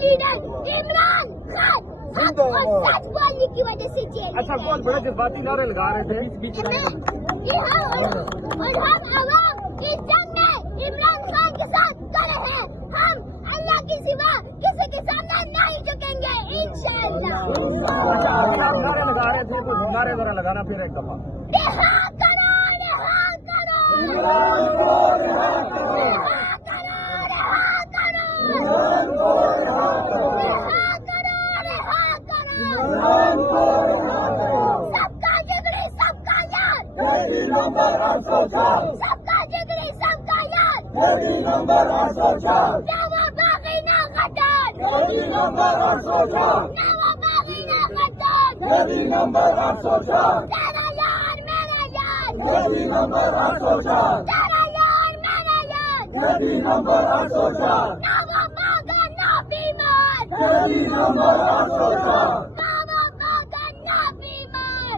Leader Imran Khan سچ بولنے کی وجہ سے جیل اچھا بہت بڑے جذباتی نعرے لگا رہے تھے اور ہم عوام اس جنگ میں عمران خان کے ساتھ کھڑے ہیں. ہم اللہ کے سوا کسی کے سامنے نہیں جھکیں گے انشاءاللہ. اچھا ابھی آپ نعرے لگا رہے تھے کچھ نعرے ذرا لگانا پھر ایک دفعہ. رہا کرو رہا کرو رہا کرو سب کا جگری سب کا یاد سب کا جگری سب کا یاد نوا باغی نہ غدار نوا باغی نہ غدار تیرا یار میرا یار تیرا یار میرا یار نوا باغا نہ بیمار نوا باغا نہ بیمار